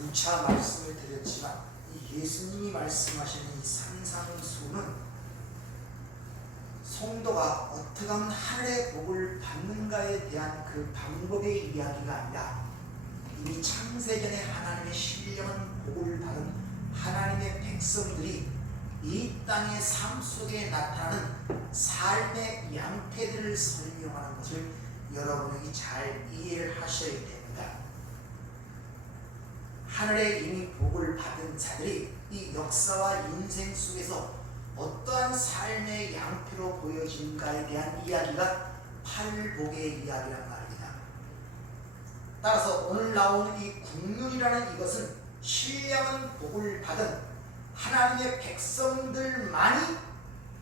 누차 말씀을 드렸지만 이 예수님이 말씀하시는 이 산상수훈은 성도가 어떻게 하면 하늘의 복을 받는가에 대한 그 방법의 이야기가 아니라 이미 창세전에 하나님의 신령한 복을 받은 하나님의 백성들이 이 땅의 삶 속에 나타나는 삶의 양태들을 설명하는 것을 여러분이 잘 이해를 하셔야 됩니다. 하늘에 이미 복을 받은 자들이 이 역사와 인생 속에서 어떠한 삶의 양태로 보여진가에 대한 이야기가 팔복의 이야기란 말입니다. 따라서 오늘 나오는 이 국률이라는 이것은 신령한 복을 받은 하나님의 백성들만이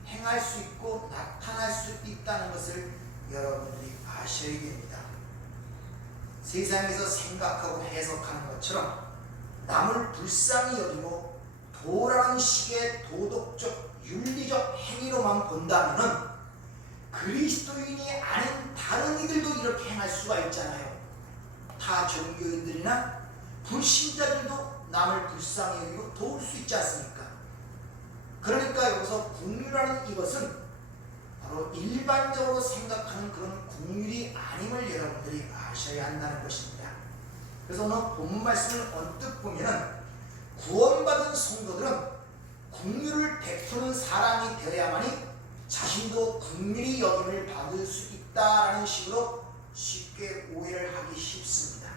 행할 수 있고 나타날 수 있다는 것을 여러분들이 아셔야 됩니다. 세상에서 생각하고 해석하는 것처럼 남을 불쌍히 여기고 도라는 식의 도덕적 윤리적 행위로만 본다면 그리스도인이 아닌 다른 이들도 이렇게 행할 수가 있잖아요. 타 종교인들이나 불신자들도 남을 불쌍히 여기고 도울 수 있지 않습니까? 그러니까 여기서 국률이라는 이것은 바로 일반적으로 생각하는 그런 국률이 아님을 여러분들이 아셔야 한다는 것입니다. 그래서 오늘 본문 말씀을 언뜻 보면 구원받은 성도들은 국률을 베푸는 사람이 되어야만이 자신도 국률이 여김을 받을 수 있다라는 식으로 쉽게 오해를 하기 쉽습니다.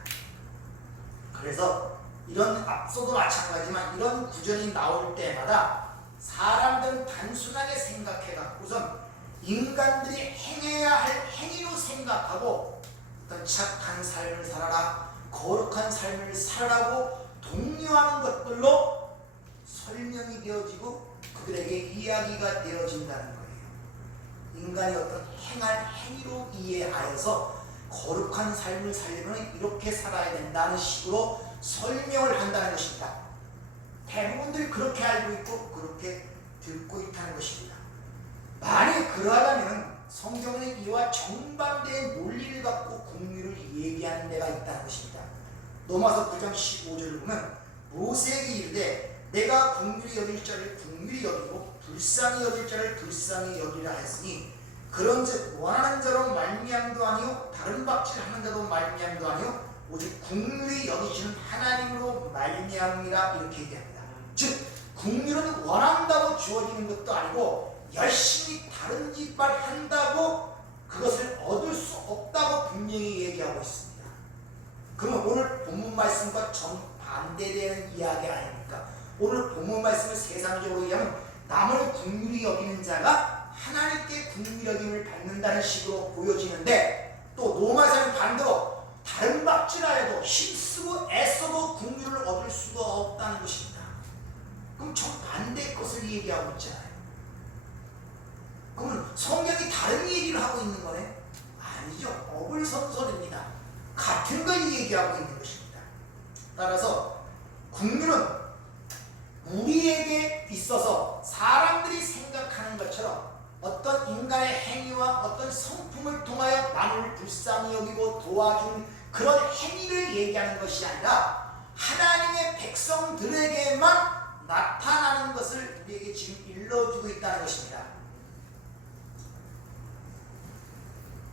그래서 이런 앞서도 마찬가지지만 이런 구절이 나올 때마다 사람들은 단순하게 생각해 갖고선 인간들이 행해야 할 행위로 생각하고 어떤 착한 삶을 살아라, 거룩한 삶을 살아라고 독려하는 것들로 설명이 되어지고 그들에게 이야기가 되어진다는 거예요. 인간이 어떤 행할 행위로 이해하여서 거룩한 삶을 살려면 이렇게 살아야 된다는 식으로 설명을 한다는 것입니다. 대부분들이 그렇게 알고 있고 그렇게 듣고 있다는 것입니다. 만약 그러하다면 성경은 이와 정반대의 논리를 갖고 공유를 얘기하는 데가 있다는 것입니다. 로마서 9장 15절을 보면 모세에게 이르되 내가 긍휼히 여길 자를 긍휼히 여기고 불쌍히 여길 자를 불쌍히 여기라 했으니 그런즉 원하는 자로 말미암도 아니요 다른 박질하는 자도 말미암도 아니요 오직 긍휼히 여기시는 하나님으로 말미암이라 이렇게 얘기합니다. 즉 긍휼은 원한다고 주어지는 것도 아니고 열심히 다른 짓만 한다고 그것을 얻을 수 없다고 분명히 얘기하고 있습니다. 그러면 오늘 본문 말씀과 정반대되는 이야기 아닙니까? 오늘 본문 말씀을 세상적으로 얘기하면 남을 긍휼히 여기는 자가 하나님께 긍휼히 여김을 받는다는 식으로 보여지는데 또 로마서는 반대로 다른 박질하여도 힘쓰고 애써도 긍휼을 얻을 수가 없다는 것입니다. 그럼 정반대의 것을 얘기하고 있잖아요. 그러면 성경이 다른 얘기를 하고 있는 거네? 아니죠. 어불성설입니다. 같은 걸 얘기하고 있는 것입니다. 따라서 긍휼은 우리에게 있어서 사람들이 생각하는 것처럼 어떤 인간의 행위와 어떤 성품을 통하여 남을 불쌍히 여기고 도와준 그런 행위를 얘기하는 것이 아니라 하나님의 백성들에게만 나타나는 것을 우리에게 지금 일러주고 있다는 것입니다.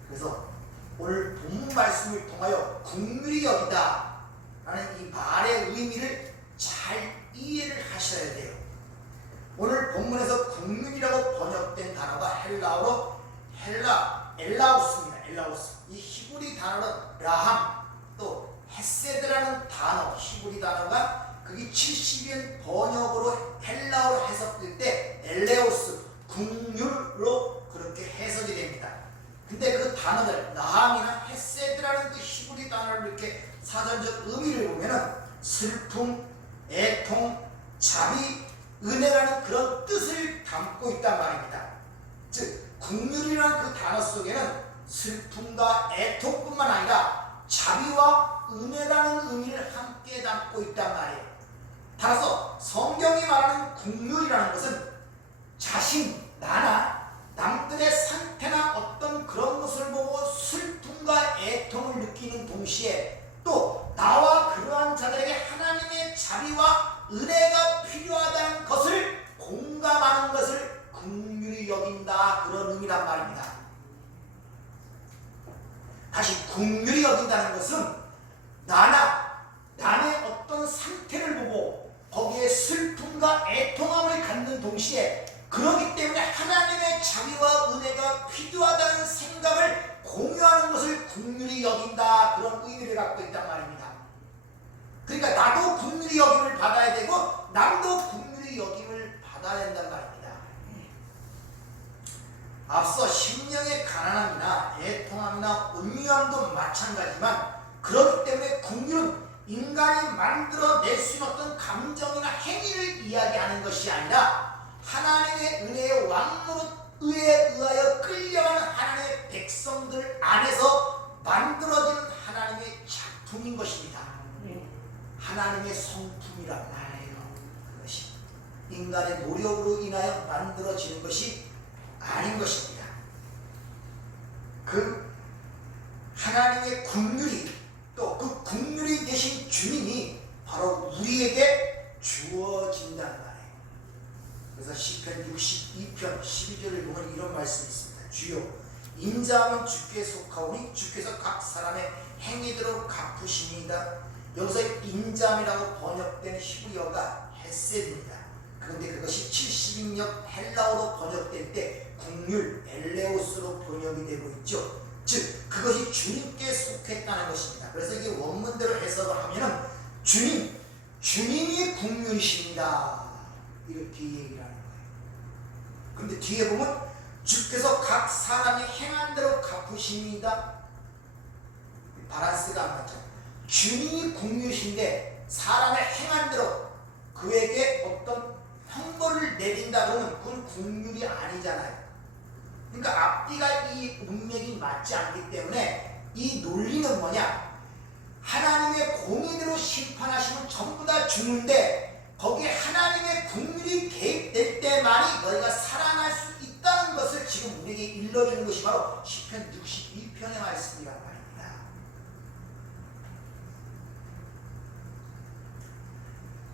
그래서 오늘 본문 말씀을 통하여 긍휼히 여기다 라는 이 말의 의미를 잘 이해를 하셔야 돼요. 오늘 본문에서 긍휼이라고 번역된 단어가 헬라어로 엘라우스입니다. 엘라우스. 이 히브리 단어는 라함 또 헤세드라는 단어 히브리 단어가 그게 70년 번역으로 헬라어로 해석될 때 엘레오스 긍휼로 그렇게 해석이 됩니다. 근데 그 단어들 라함이나 헤세드라는 그 히브리 단어를 이렇게 사전적 의미를 보면은 슬픔, 애통, 자비, 은혜라는 그런 뜻을 담고 있단 말입니다. 즉 긍휼이라는 그 단어 속에는 슬픔과 애통뿐만 아니라 자비와 은혜라는 의미를 함께 담고 있단 말이에요. 따라서 성경이 말하는 긍휼이라는 것은 자신, 나나 남들의 상태나 어떤 그런 것을 보고 슬픔과 애통을 느끼는 동시에 또 나와 그러한 자들에게 하나님의 자비와 은혜가 필요하다는 것을 공감하는 것을 긍휼히 여긴다, 그런 의미란 말입니다. 다시 긍휼히 여긴다는 것은 남의 어떤 상태를 보고 거기에 슬픔과 애통함을 갖는 동시에 그렇기 때문에 하나님의 자비와 은혜가 필요하다는 생각을 공유하는 것을 긍휼히 여긴다, 그런 의미를 갖고 있단 말입니다. 그러니까 나도 긍휼히 여김을 받아야 되고 남도 긍휼히 여김을 받아야 된단 말입니다. 앞서 심령의 가난함이나 애통함이나 온유함도 마찬가지지만 그렇기 때문에 긍휼은 인간이 만들어낼 수 있는 어떤 감정이나 행위를 이야기하는 것이 아니라 하나님의 은혜의 왕노릇에 의하여 끌려가는 하나님의 백성들 안에서 만들어지는 하나님의 작품인 것입니다. 하나님의 성품이란 말이에요. 그것이 인간의 노력으로 인하여 만들어지는 것이 아닌 것입니다. 그 하나님의 긍휼이, 또 그 긍휼이 되신 주님이 바로 우리에게 주어진다는 말이에요. 그래서 시편 62편 12절을 보면 이런 말씀이 있습니다. 주여, 인자함은 주께 속하오니 주께서 각 사람의 행위대로 갚으십니다. 여기서 인자함이라고 번역된 히브리어가 헤세드입니다. 그런데 그것이 70인역 헬라어로 번역될 때 긍휼, 엘레오스로 번역이 되고 있죠. 즉 그것이 주님께 속했다는 것입니다. 그래서 이게 원문대로 해석을 하면은 주님이 긍휼이십니다, 이렇게 얘기를 하는 거예요. 그런데 뒤에 보면 주께서 각 사람이 행한 대로 갚으십니다. 바란스가 안 맞죠. 주님이 긍휼이신데 사람의 행한 대로 그에게 어떤 형벌을 내린다 그러면 그건 긍휼이 아니잖아요. 그러니까 앞뒤가 이 문맥이 맞지 않기 때문에 이 논리는 뭐냐, 하나님의 공의대로 심판하시면 전부 다 죽는데 거기에 하나님의 긍휼이 개입될 때만이 너희가 살아날 수 있다는 것을 지금 우리에게 일러주는 것이 바로 시편 62편의 말씀이란 말입니다.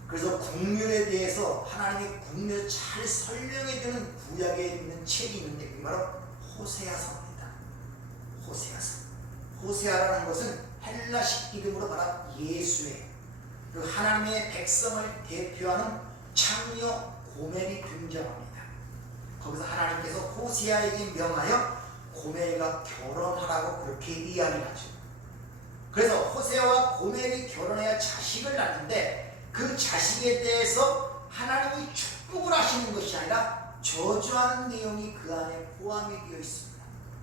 그래서 긍휼에 대해서 하나님의 긍휼을 잘 설명해주는 구약에 있는 책이 있는데 그게 바로 호세아서입니다. 호세아서. 호세아라는 것은 헬라식 이름으로 말한 예수의, 그 하나님의 백성을 대표하는 창녀 고멜이 등장합니다. 거기서 하나님께서 호세아에게 명하여 고멜과 결혼하라고 그렇게 이야기하죠. 그래서 호세아와 고멜이 결혼해야 자식을 낳는데 그 자식에 대해서 하나님이 축복을 하시는 것이 아니라 저주하는 내용이 그 안에 포함이 되어 있습니다.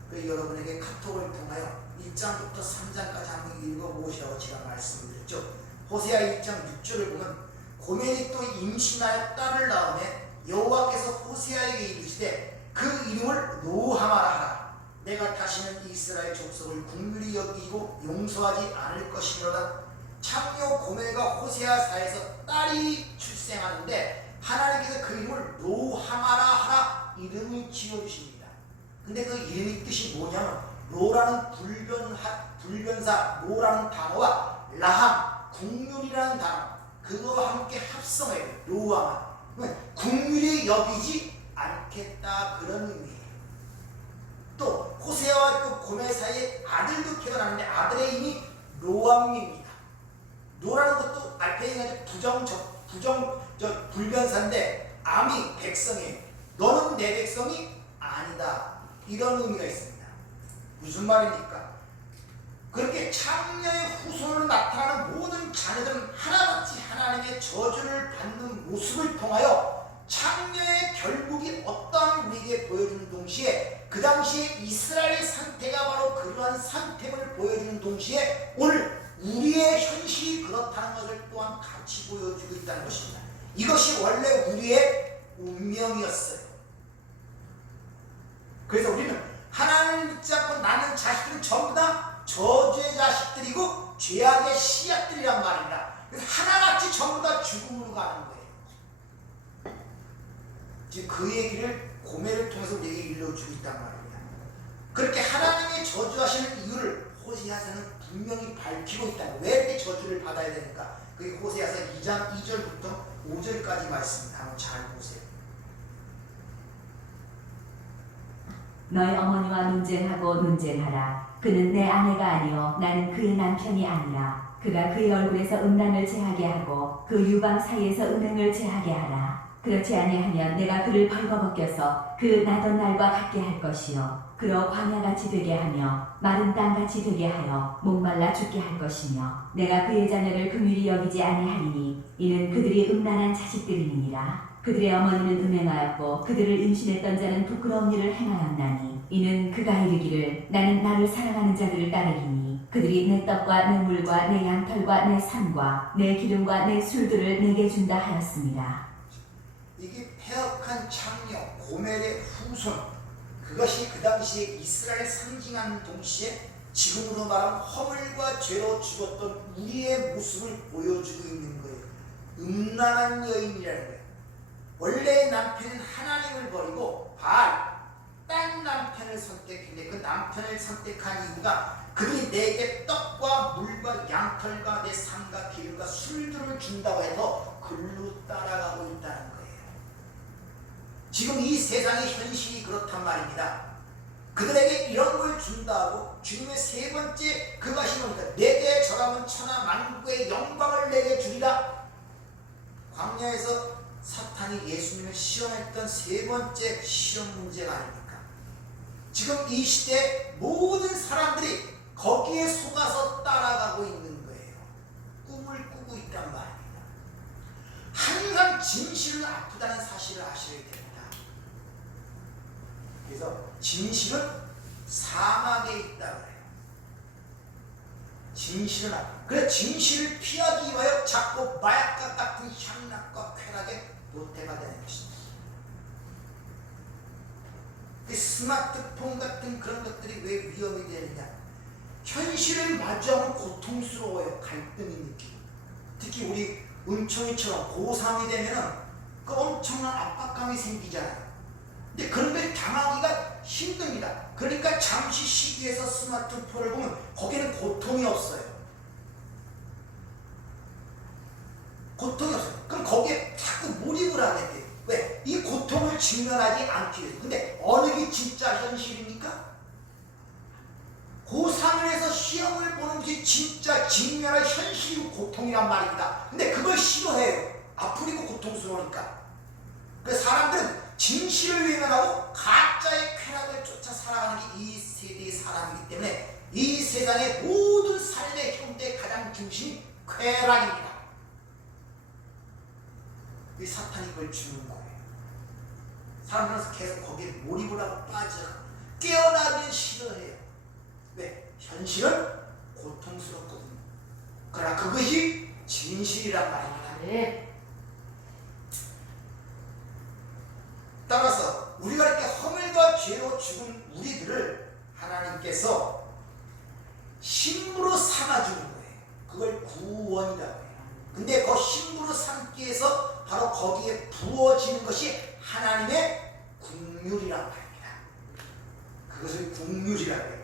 그래서 여러분에게 카톡을 통하여 1장부터 3장까지 한번 읽어보시라고 제가 말씀드렸죠. 호세아 1장 6절을 보면 고멜이 또 임신하여 딸을 낳으며 여호와께서 호세아에게 이르시되 그 이름을 노하마라 하라. 내가 다시는 이스라엘 족속을 긍휼히 여기고 용서하지 않을 것이니로다. 창녀 고멜과 호세아 사이에서 딸이 출생하는데 하나님께서 그 이름을 노하마라 하라 이름을 지어주십니다. 근데 그 이름의 뜻이 뭐냐면 노라는 불변사 노라는 단어와 라함 긍휼이라는 단어, 그거와 함께 합성해요. 노하마, 긍휼히 여기지 않겠다, 그런 의미예요. 또 호세아와 그 고멜 사이에 아들도 태어나는데 아들의 이름이 로암입니다. 노라는 것도 알페인의 불변사인데 암이 백성이에요. 너는 내 백성이 아니다, 이런 의미가 있습니다. 무슨 말입니까? 그렇게 창녀의 후손으로 나타나는 모든 자녀들은 하나같이 하나님의 저주를 받는 모습을 통하여 창녀의 결국이 어떠한 우리에게 보여주는 동시에 그 당시에 이스라엘의 상태가 바로 그러한 상태를 보여주는 동시에 오늘 우리의 현실이 그렇다는 것을 또한 같이 보여주고 있다는 것입니다. 이것이 원래 우리의 운명이었어요. 그래서 우리는 하나님을 믿지 않고 나는 자식들은 전부 다 저주의 자식들이고 죄악의 씨앗들이란 말입니다. 그래서 하나같이 전부 다 죽음으로 가는 거예요. 지금 그 얘기를 고멜을 통해서 우리에게 일러주고 있단 말입니다. 그렇게 하나님이 저주하시는 이유를 호세아서는 분명히 밝히고 있다. 왜 이렇게 저주를 받아야 되는가? 그게 호세아서 2장 2절부터 5절까지 말씀입니다. 한번 잘 보세요. 너희 어머니와 논쟁하고 논쟁하라. 그는 내 아내가 아니요 나는 그의 남편이 아니라. 그가 그의 얼굴에서 음란을 제하게 하고 그 유방 사이에서 은행을 제하게 하라. 그렇지 아니하면 내가 그를 벌거벗겨서 그 나던 날과 같게 할 것이요 그로 광야같이 되게 하며 마른 땅같이 되게 하여 목말라 죽게 할 것이며 내가 그의 자녀를 긍휼히 여기지 아니하리니 이는 그들이 음란한 자식들이니라. 그들의 어머니는 음행하였고 그들을 임신했던 자는 부끄러운 일을 행하였나니 이는 그가 이르기를 나는 나를 사랑하는 자들을 따르리니 그들이 내 떡과 내 물과 내 양털과 내 산과 내 기름과 내 술들을 내게 준다 하였습니다. 이게 폐역한 창녀 고멜의 후손, 그것이 그 당시에 이스라엘 상징하는 동시에 지금으로 말하면 허물과 죄로 죽었던 우리의 모습을 보여주고 있는 거예요. 음란한 여인이라는 거예요. 원래 남편은 하나님을 버리고 딴 남편을 선택했는데 그 남편을 선택한 이유가 그들이 내게 떡과 물과 양털과 내 산과 기름과 술들을 준다고 해서 글로 따라가고 있다는 거예요. 지금 이 세상의 현실이 그렇단 말입니다. 그들에게 이런 걸 준다고 주님의 세 번째 그것이 뭡니까? 내게 절하면 천하 만국의 영광을 내게 주리라. 광야에서 사탄이 예수님을 시험했던 세 번째 시험 문제가 아닙니까? 지금 이 시대 모든 사람들이 거기에 속아서 따라가고 있는 거예요. 꿈을 꾸고 있단 말입니다. 항상 진실은 아프다는 사실을 아셔야 됩니다. 그래서 진실은 사막에 있다 그래요. 진실은 그래 진실을 피하기 위하여 자꾸 마약과 같은 향락과 쾌락의 노태가 되는 것입니다. 그 스마트폰 같은 그런 것들이 왜 위험이 되느냐? 현실을 마주하면 고통스러워요. 갈등이 느끼고. 특히 우리 은총이처럼 고3이 되면은 그 엄청난 압박감이 생기잖아요. 근데 그런 걸 당하기가 힘듭니다. 그러니까 잠시 쉬기 위해서 스마트폰을 보면 거기는 고통이 없어요. 고통이 없어요. 그럼 거기에 자꾸 몰입을 하게 돼요. 왜? 이 고통을 직면하지 않기 위해서. 근데 어느 게 진짜 현실입니까? 고3을 해서 시험을 보는 것이 진짜 직면할 현실이고 고통이란 말입니다. 근데 그걸 싫어해요. 아프리고 고통스러우니까. 그래서 사람들은 진실을 외면하고 가짜의 쾌락을 쫓아 살아가는 게 이 세대의 사람이기 때문에 이 세상의 모든 삶의 형태의 가장 중심이 쾌락입니다. 이 사탄이 그걸 주는 거예요. 사람들은 계속 거기에 몰입을 하고 빠져 깨어나기를 싫어해요. 왜? 현실은 고통스럽거든요. 그러나 그것이 진실이란 말입니다. 네. 따라서 우리가 이렇게 허물과 죄로 죽은 우리들을 하나님께서 신부로 삼아주는 거예요. 그걸 구원이라고 해요. 근데 그 신부로 삼기 위해서 바로 거기에 부어지는 것이 하나님의 긍휼이라고 합니다. 그것을 긍휼이라고 해요.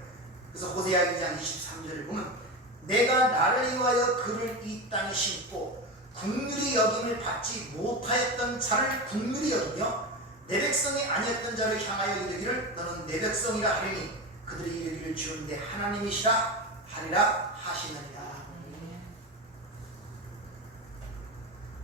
그래서 호세아 2장 23절을 보면 내가 나를 위하여 그를 이 땅에 심고 긍휼히 여김을 받지 못하였던 자를 긍휼히 여기며 내 백성이 아니었던 자를 향하여 이르기를 너는 내 백성이라 하리니 그들이 이르기를 주는데 하나님이시라 하리라 하시느니라.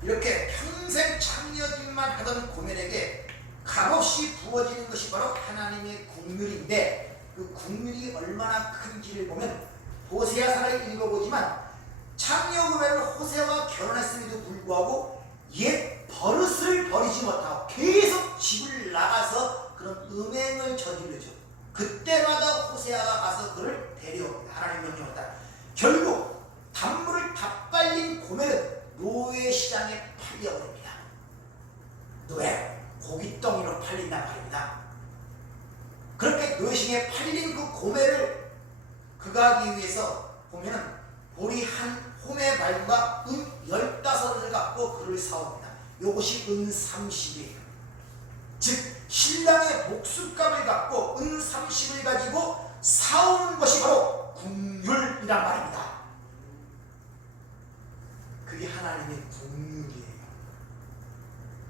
이렇게 평생 창녀짓만 하던 고멜에게 값없이 부어지는 것이 바로 하나님의 긍휼인데 그 긍휼이 얼마나 큰지를 보면 호세아서를 읽어보지만 창녀 고멜은 호세아와 결혼했음에도 불구하고 옛 버릇을 버리지 못하고 계속 집을 나가서 그런 음행을 저지르죠. 그때마다 호세아가 가서 그를 데려옵니다. 하나님 명령했다. 결국 단물을 다 빨린 고멜은 노예 시장에 팔려버립니다. 노예, 고깃덩이로 팔린단 말입니다. 그렇게 노예 시장에 팔린 그 고멜을 극하기 위해서 보면은 보리 한 홈의 말과 은 15을 갖고 그를 사옵니다. 이것이 은 30이에요. 즉 신랑의 목숨값을 갖고 은 30을 가지고 사오는 것이 바로 긍휼이란 말입니다. 그게 하나님의 긍휼이에요.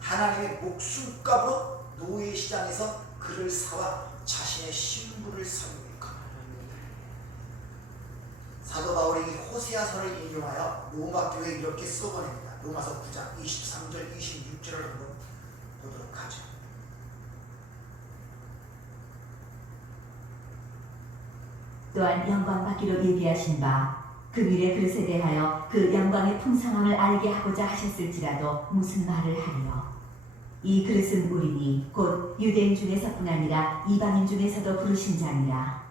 하나님의 목숨값으로 노예시장에서 그를 사와 자신의 신부를 삼는 것. 사도 바울이 이 호세아서를 인용하여 로마 교회에 이렇게 써보냅니다. 로마서 9장 23절 26절을 한번 보도록 하죠. 또한 영광 받기로 예비하신 바 금일의 그릇에 대하여 그 영광의 풍성함을 알게 하고자 하셨을지라도 무슨 말을 하리요. 이 그릇은 우리니 곧 유대인 중에서뿐 아니라 이방인 중에서도 부르신 자니라.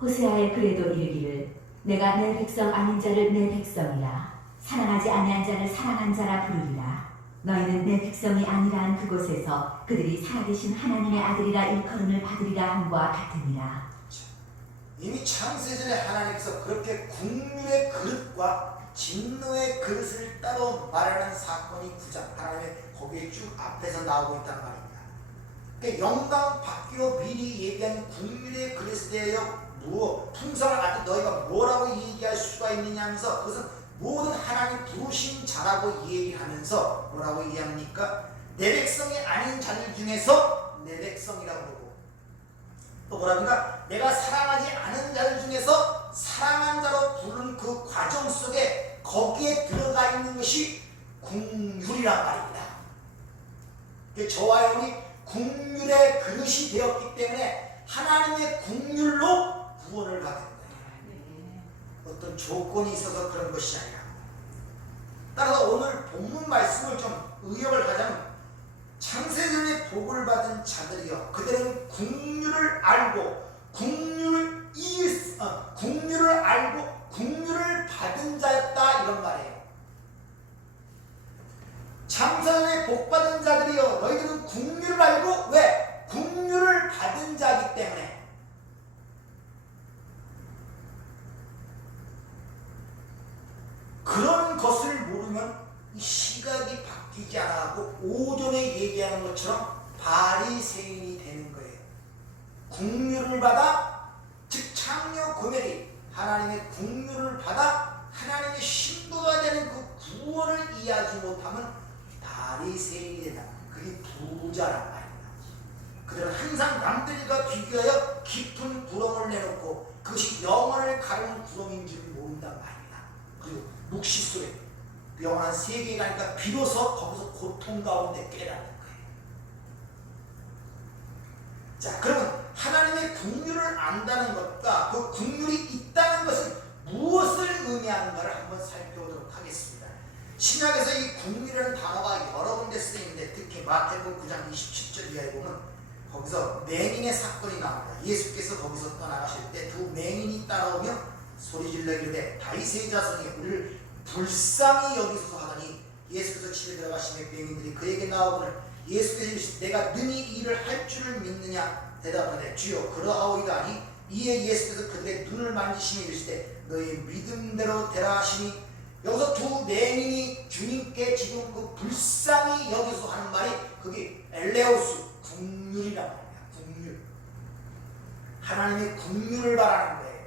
호세아의 글에도 이르기를 내가 내 백성 아닌 자를 내 백성이라 사랑하지 아니한 자를 사랑한 자라 부르리라. 너희는 내 백성이 아니라 한 그곳에서 그들이 살아계신 하나님의 아들이라 일컬음을 받으리라 함과 같으니라. 이미 창세전에 하나님께서 그렇게 긍휼의 그릇과 진노의 그릇을 따로 말하는 사건이 9장 하나님의 거기에 쭉 앞에서 나오고 있단 말입니다. 그러니까 영광 받기로 미리 예비한 긍휼의 그릇에 대하여 풍성을 갖다 너희가 뭐라고 얘기할 수가 있느냐 하면서 그것은 모든 하나님 부르신 자라고 얘기하면서 뭐라고 얘기합니까? 내 백성이 아닌 자들 중에서 내 백성이라고 그러고 또 뭐랍니까? 내가 사랑하지 않은 자들 중에서 사랑한 자로 부르는 그 과정 속에 거기에 들어가 있는 것이 긍휼이란 말입니다. 저와 여러분이 긍휼의 그릇이 되었기 때문에 하나님의 긍휼로 구원을 받은 거예요. 어떤 조건이 있어서 그런 것이 아니라. 따라서 오늘 본문 말씀을 좀 의역을 하자면 창세전에 복을 받은 자들이여 그들은 긍휼을 알고 긍휼을 알고 긍휼을 받은 자였다 이런 말이에요. 창세전에 복 받은 자들이여 너희들은 긍휼을 알고 왜? 긍휼을 받은 자이기 때문에. 그런 것을 모르면 이 시각이 바뀌지 않아고 오전에 얘기하는 것처럼 바리새인이 되는 거예요. 긍휼을 받아 즉 창녀 고멜이 하나님의 긍휼을 받아 하나님의 신부가 되는 그 구원을 이해하지 못하면 바리새인이 된다. 그게 부자란 말입니다. 그들은 항상 남들과 비교하여 깊은 부러움을 내놓고 그것이 영혼을 가르는 부러움인 줄 모른단 말입니다. 그리고 묵시 속에 영원한 세계에 가니까 비로소 거기서 고통 가운데 깨닫는 거예요. 자, 그러면 하나님의 긍휼을 안다는 것과 그 긍휼이 있다는 것은 무엇을 의미하는가를 한번 살펴보도록 하겠습니다. 신약에서 이 긍휼이라는 단어가 여러 군데 쓰이는데 특히 마태복음 9장 27절 이하에 보면 거기서 맹인의 사건이 나옵니다. 예수께서 거기서 떠나가실 때 두 맹인이 따라오며 소리질러 이르되 다윗의 자손이 우리를 불쌍히 여기소서 하더니 예수께서 집에 들어가시며 맹인들이 그에게 나오거늘 예수께서 이르시되 내가 능히 이 일을 할 줄을 믿느냐 대답하되 주여 그러하오이다 하니 이에 예수께서 그들의 눈을 만지시며 이르시되 너희 믿음대로 되라 하시니 여기서 두 맹인이 주님께 지금 그 불쌍히 여기소서 하는 말이 그게 엘레오스 긍휼이란 말이야. 긍휼. 하나님의 긍휼을 바라는 거예요.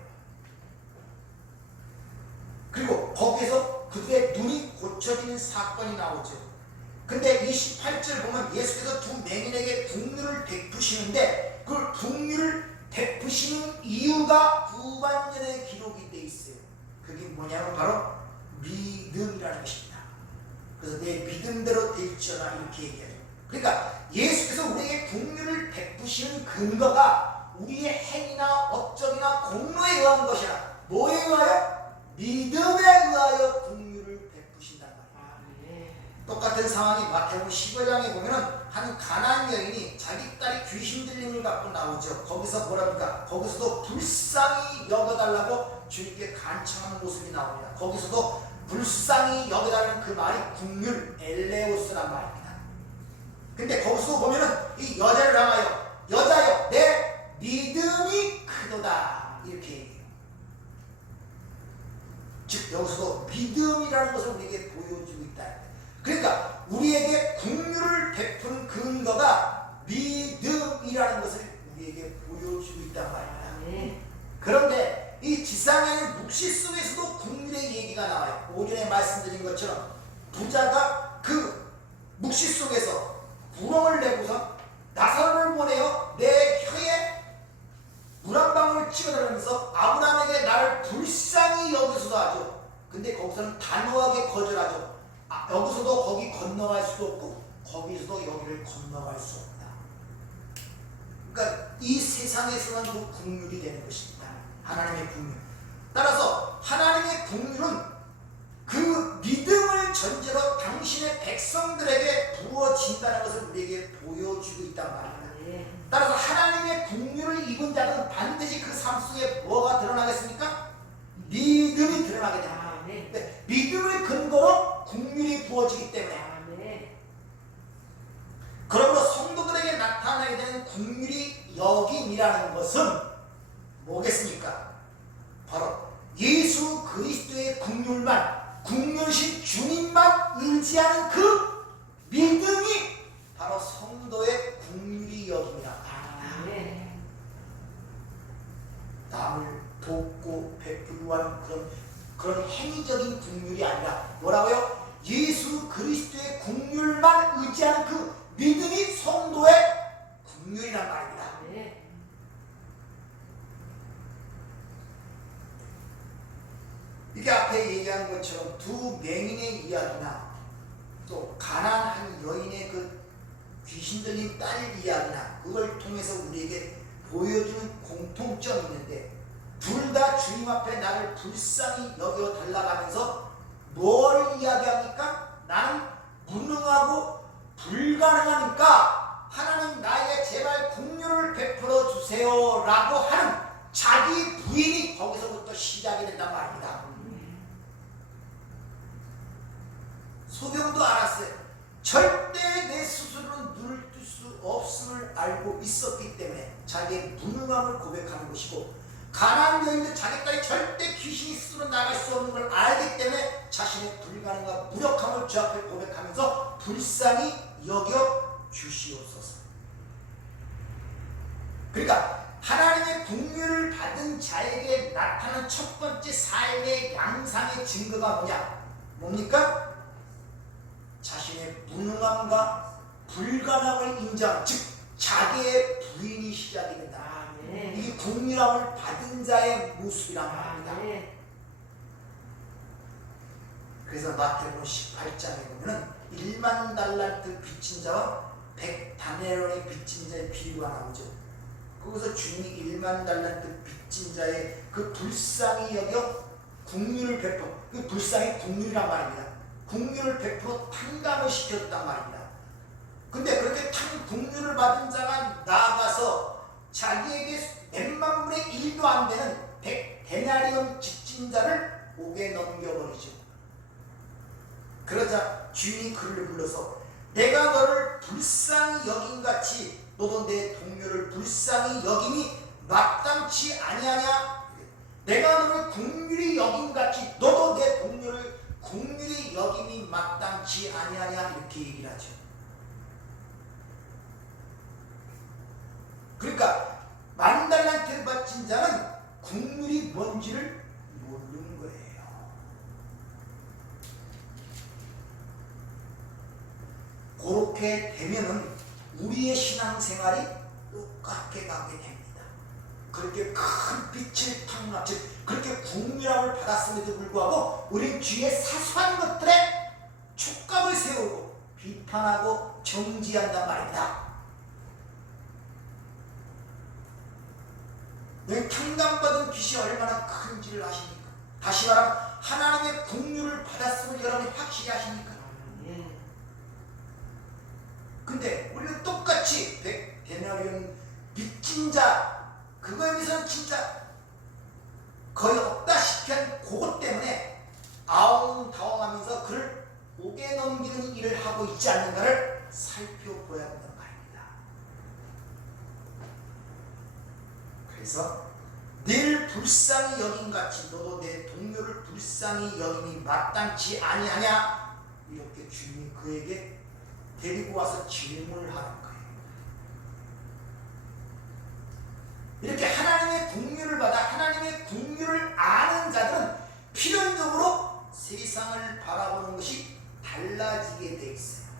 그리고 거기에서 그들의 눈이 고쳐지는 사건이 나오죠. 근데 28절 보면 예수께서 두 맹인에게 긍휼을 베푸시는데 그 긍휼을 베푸시는 이유가 후반전에 기록이 돼 있어요. 그게 뭐냐면 바로 믿음이라는 것입니다. 그래서 내 믿음대로 될지어다 이렇게 얘기하죠. 그러니까 예수께서 우리에게 긍휼을 베푸시는 근거가 우리의 행위나 업적이나 공로에 의한 것이라 뭐에 의하여? 믿음에 의하여 긍휼을 베푸신단 말이에요. 똑같은 상황이 마태복음 15장에 보면은 한 가나안 여인이 자기 딸이 귀신 들림을 갖고 나오죠. 거기서 뭐랍니까? 거기서도 불쌍히 여겨달라고 주님께 간청하는 모습이 나옵니다. 거기서도 불쌍히 여겨달라는 그 말이 긍휼 엘레오스란 말입니다. 근데 거기서 보면은 이 여자를 향하여 여자여 내 믿음이 크도다 이렇게 얘기해요. 즉 여기서도 믿음이라는 것을 우리에게 보여주고 있다. 그러니까 우리에게 긍휼을 베푸는 근거가 믿음이라는 것을 우리에게 보여주고 있단 말입니다. 그런데 이 지상에는 묵시 속에서도 국률의 얘기가 나와요. 오전에 말씀드린 것처럼 부자가 그 묵시 속에서 구렁을 내고서 나사로를 보내어 내 혀에 물 한 방울 찍어내면서 아브라함에게 나를 불쌍히 여기서도 하죠. 근데 거기서는 단호하게 거절하죠. 여기서도 거기 건너갈 수도 없고 거기서도 여기를 건너갈 수 없다. 그러니까 이 세상에서만 그 국률이 되는 것입니다. 하나님의 국률. 따라서 하나님의 국률은 그 믿음을 전제로 당신의 백성들에게 부어진다는 것을 우리에게 보여주고 있단 말입니다. 따라서 하나님의 국률을 입은 자는 반드시 그 삶 속에 뭐가 드러나겠습니까? 믿음이 드러나게 됩니다. 네, 믿음을 근거로 국률이 부어지기 때문에 그러므로 성도들에게 나타나게 되는 국률이 여김이라는 것은 뭐겠습니까? 바로 예수 그리스도의 국률만, 국률신 주님만 의지하는 그 믿음이 바로 성도의 국률이 여김이라 합니다. 남을 돕고 베풀고 하는 그런 행위적인 국률이 아니라 뭐라고요? 예수 그리스도의 국률만 의지하는 그 믿음이 성도의 국률이란 말입니다. 이게 앞에 얘기한 것처럼 두 맹인의 이야기나 또 가난한 여인의 그 귀신 들린 딸 이야기나 그걸 통해서 우리에게 보여주는 공통점이 있는데 둘 다 주님 앞에 나를 불쌍히 여겨 달라가면서 뭘 이야기합니까? 나는 무능하고 불가능하니까 하나님 나에게 제발 국률을 베풀어 주세요 라고 하는 자기 부인이 거기서부터 시작이 된단 말입니다. 소경도 알았어요. 절대 내 스스로는 눈을 뜰 수 없음을 알고 있었기 때문에 자기의 무능함을 고백하는 것이고, 가난한 여인도 자기 딸이 절대 귀신이 스스로 나갈 수 없는 걸 알기 때문에 자신의 불가능과 무력함을 주 앞에 고백하면서 불쌍히 여겨 주시옵소서. 그러니까 하나님의 국률을 받은 자에게 나타나는 첫 번째 삶의 양상의 증거가 뭡니까? 자신의 무능함과 불가능을 인정, 즉 자기의 부인이 시작이 된다. 이 국률함을 받은 자의 모습이란 말입니다. 그래서 마태복음 18장에 보면은 1만 달란트 빚진 자와 100다네론의 빚진 자의 비유가 나오죠. 거기서 주님이 1만 달란트 빚진 자의 그 불쌍히 여겨 국률을 베풀어, 그 불쌍히 국률이란 말입니다. 국률을 베풀어 탕감을 시켰단 말입니다. 근데 그렇게 국률을 받은 자가 나아가서 자기에게 몇만 분의 1도 안 되는 100데나리온 빚진 자를 옥에 넘겨버리죠. 그러자 주인이 그를 불러서 내가 너를 불쌍히 여김같이 너도 내 동료를 불쌍히 여김이 마땅치 아니하냐? 내가 너를 긍휼히 여김같이 너도 내 동료를 긍휼히 여김이 마땅치 아니하냐? 이렇게 얘기를 하죠. 그러니까 만달란트 빚진 자는 긍휼이 뭔지를 모르는 거예요. 그렇게 되면은 우리의 신앙생활이 똑같게 가게 됩니다. 그렇게 큰 빛을 탕나, 즉 그렇게 국률함을 받았음에도 불구하고 우리는 주위의 사소한 것들에 촉각을 세우고 비판하고 정지한단 말입니다. 너희 탕감받은 빚이 얼마나 큰지를 아십니까? 다시 말하면 하나님의 국률을 받았음을 여러분이 확실히 아십니까? 근데 우리는 똑같이 100데나리온 빚진 자, 그거에 비해서는 진짜 거의 없다시피 한 그것 때문에 아웅다웅하면서 그를 옥에 넘기는 일을 하고 있지 않는가를 살펴보아야 한단 말입니다. 그래서 늘 불쌍히 여김같이 너도 내 동료를 불쌍히 여김이 마땅치 아니하냐? 이렇게 주님이 그에게 데리고 와서 질문을 하는 거예요. 이렇게 하나님의 하나님의 긍휼을 받아 하나님의 긍휼을 아는 자들은 필연적으로 세상을 바라보는 것이 달라지게 돼 있어요.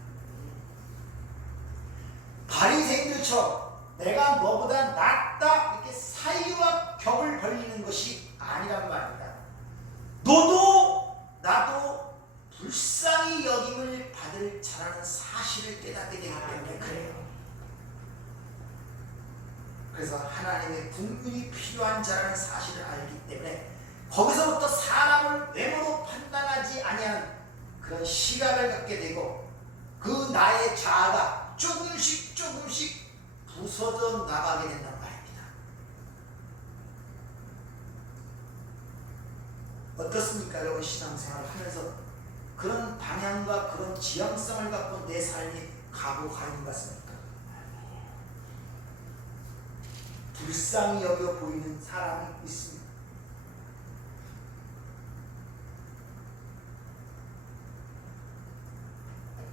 바리새인들처럼 내가 너보다 낫다 이렇게 사이와 벽을 벌리는 것이 아니란 말입니다. 너도 나도 불쌍히 여김을 받을 자라는 사실을 깨닫게 되기 때문에 그래요. 그래서 하나님의 긍휼이 필요한 자라는 사실을 알기 때문에 거기서부터 사람을 외모로 판단하지 아니하는 그런 시각을 갖게 되고 그 나의 자아가 조금씩 부서져 나가게 된단 말입니다. 어떻습니까? 여러분 신앙생활을 하면서 그런 방향과 그런 지향성을 갖고 내 삶이 가고 가는 것 같습니까? 불쌍히 여겨 보이는 사람이 있습니다.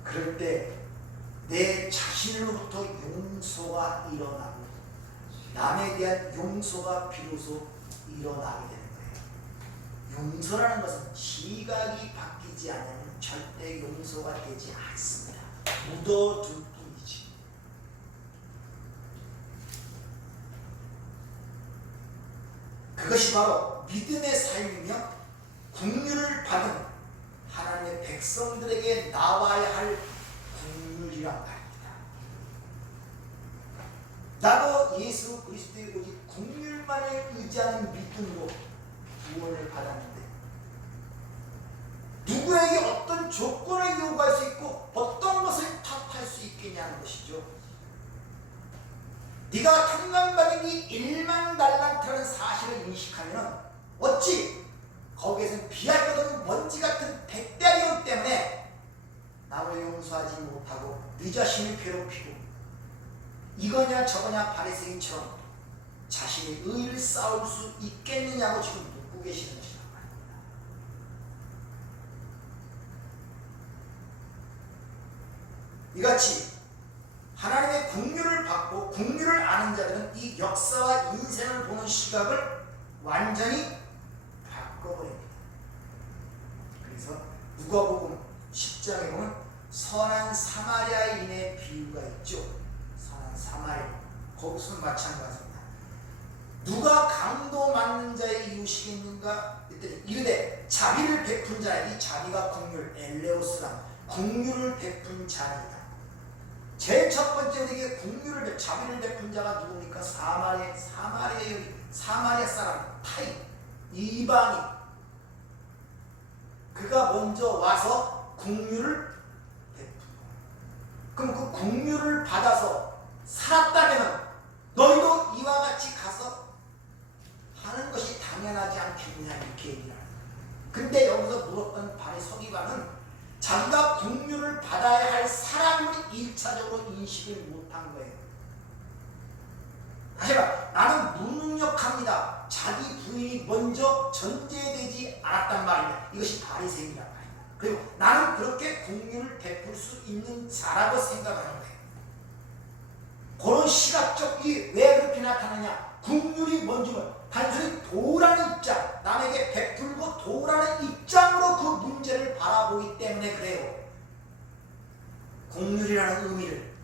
그럴 때 내 자신으로부터 용서가 일어나고 남에 대한 용서가 비로소 일어나게 되는 거예요. 용서라는 것은 시각이 바뀌지 않으면 절대 용서가 되지 않습니다. 묻어둘 뿐이지. 그것이 바로 믿음의 삶이며 긍휼을 받은 하나님의 백성들에게 나와야 할 긍휼이란 말입니다. 나도 예수 그리스도의 오직 긍휼만을 의지하는 믿음으로 구원을 받았는데 누구에게 어떤 조건을 요구할 수 있고 어떤 것을 탓할 수 있겠냐는 것이죠. 네가 탕감받은 게 1만 달란트라는 사실을 인식하면 어찌 거기에서는 비할 것 없는 먼지 같은 백달이었기 때문에 남을 용서하지 못하고 네 자신을 괴롭히고 이거냐 저거냐 바리새인처럼 자신의 의를 쌓을 수 있겠느냐고 지금 묻고 계시는 것이란 말입니다. 이같이 하나님의 긍휼을 받고 긍휼을 아는 자들은 이 역사와 인생을 보는 시각을 완전히 바꿔버립니다. 그래서 누가복음 10장에 보면 선한 사마리아인의 비유가 있죠. 선한 사마리아. 거기서는 마찬가지입니다. 누가 강도 맞는 자의 이웃이겠는가? 그랬더니 이르되 자비를 베푼 자, 이 자비가 긍휼, 엘레오스라 긍휼을 베푼 자입니다. 제일 첫 번째 우리에게 자비를 베푼 자가 누굽니까? 사마리아 사람 타인 이방인. 그가 먼저 와서 긍휼을 베푼 거예요. 그럼 그 긍휼을 받아서 살았다면 너희도 이와 같이 가서 하는 것이 당연하지 않겠느냐 이렇게 얘기를 합니다. 근데 여기서 물었던 서기관은 자기가 긍휼을 받아야 할 사람을 1차적으로 인식을 못한 거예요. 다시 말해 나는 무능력합니다. 자기 부인이 먼저 전제되지 않았단 말입니다. 이것이 바리새인이란 말입니다. 그리고 나는 그렇게 긍휼을 베풀 수 있는 자라고 생각하는 거예요. 그런 시각적이 왜 그렇게 나타나냐? 긍휼이 뭔지는 단순히 도라는 입장, 남에게 베풀고 도라는 입장으로 그 문제를 바라보기 때문에 그래요. 긍휼이라는 의미를.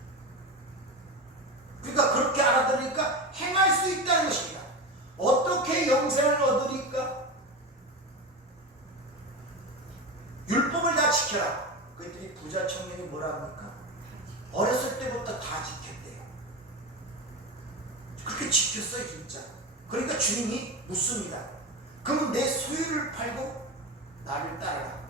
그러니까 그렇게 알아들으니까 행할 수 있다는 것입니다. 어떻게 영생을 얻으리까? 율법을 다 지켜라. 그랬더니 부자 청년이 뭐라 합니까? 어렸을 때부터 다 지켰대요. 그렇게 지켰어요 진짜. 그러니까 주님이 묻습니다. 그러면 내 소유를 팔고 나를 따르라.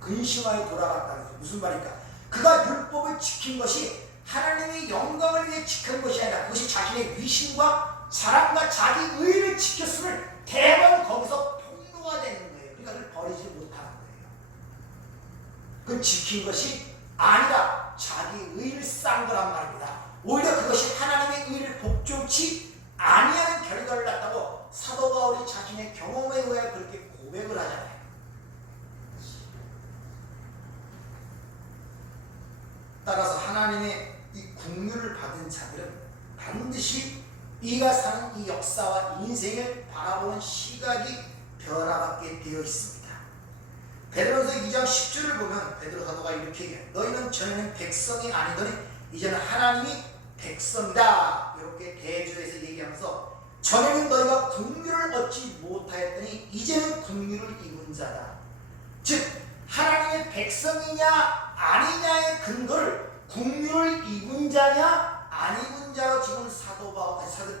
근심하여 돌아갔다는 거죠. 무슨 말입니까? 그가 율법을 지킨 것이 하나님의 영광을 위해 지킨 것이 아니라 그것이 자신의 위신과 자랑과 자기 의를 지켰음을 대번 거기서 폭로가 되는 거예요. 그러니까 그걸 버리지 못하는 거예요. 그 지킨 것이 아니라 자기 의를 쌓은 거란 말입니다. 오히려 그것이 하나님의 의를 복종치 아니하는 결과를 낳았다고 사도 바울이 자신의 경험에 의해 그렇게 고백을 하잖아요. 따라서 하나님의 이 긍휼을 받은 자들은 반드시 우리가 사는 이 역사와 인생을 바라보는 시각이 변화받게 되어 있습니다. 베드로서 2장 10절을 보면 베드로 사도가 이렇게 얘기해요. 너희는 전에는 백성이 아니더니 이제는 하나님이 백성이다. 이렇게 대조해서 얘기하면서 전에는 너희가 긍휼을 얻지 못하였더니 이제는 긍휼을 입은 자다. 즉 하나님의 백성이냐 아니냐의 근거를 긍휼을 입은 자냐 안 입은 자로 지금 사도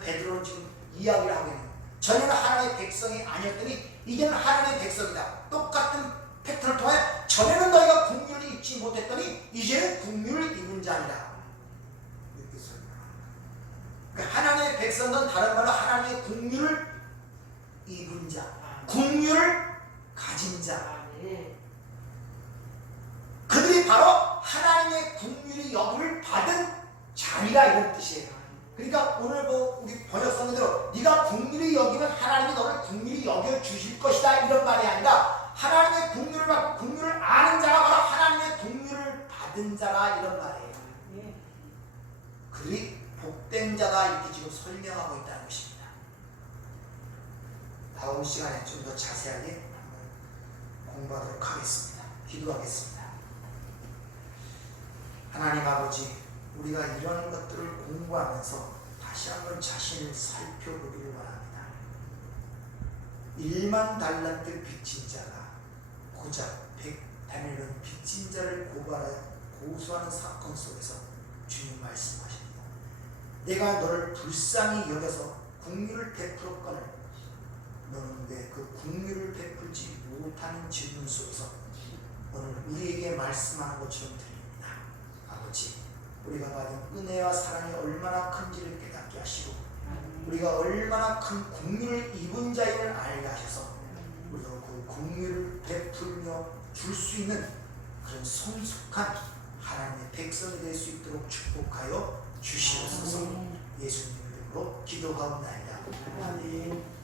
베드로는 지금 이야기를 하고 있는 거예요. 전에는 하나님의 백성이 아니었더니 이제는 하나님의 백성이다. 똑같은 팩트를 통해 전에는 너희가 긍휼을 입지 못했더니 이제는 긍휼을 입은 자이다. 이렇게 설명합니다. 그러니까 하나님의 백성은 다른 말로 하나님의 긍휼을 입은 자, 긍휼을 가진 자. 그들이 바로 하나님의 긍휼이 여김을 받은 자리라 이런 뜻이에요. 그러니까 오늘 우리 번역서는 대로 네가 긍휼히 여기면 하나님이 너를 긍휼히 여겨 주실 것이다 이런 말이 아니라 하나님의 긍휼을 받고 긍휼을 아는 자가 바로 하나님의 긍휼을 받은 자라 이런 말이에요. 그들이 복된 자다 이렇게 지금 설명하고 있다는 것입니다. 다음 시간에 좀 더 자세하게 공부하도록 하겠습니다. 기도하겠습니다. 하나님 아버지, 우리가 이런 것들을 공부하면서 다시 한번 자신을 살펴보기를 원합니다. 1만 달란트 빚진 자가 고작 100달러는 빚진 자를 고발하여 고소하는 사건 속에서 주님 말씀하십니다. 내가 너를 불쌍히 여겨서 긍휼을 베풀었거늘 너는 왜 그 긍휼을 베풀지 못하는 질문 속에서 오늘 우리에게 말씀하는 것처럼 들립니다. 아버지, 우리가 받은 은혜와 사랑이 얼마나 큰지를 깨닫게 하시고 우리가 얼마나 큰 긍휼을 입은 자임을 알게 하셔서 우리가 그 긍휼을 베풀며 줄 수 있는 그런 성숙한 하나님의 백성이 될 수 있도록 축복하여 주시옵소서. 예수님 이름으로 기도하옵나이다. 아멘.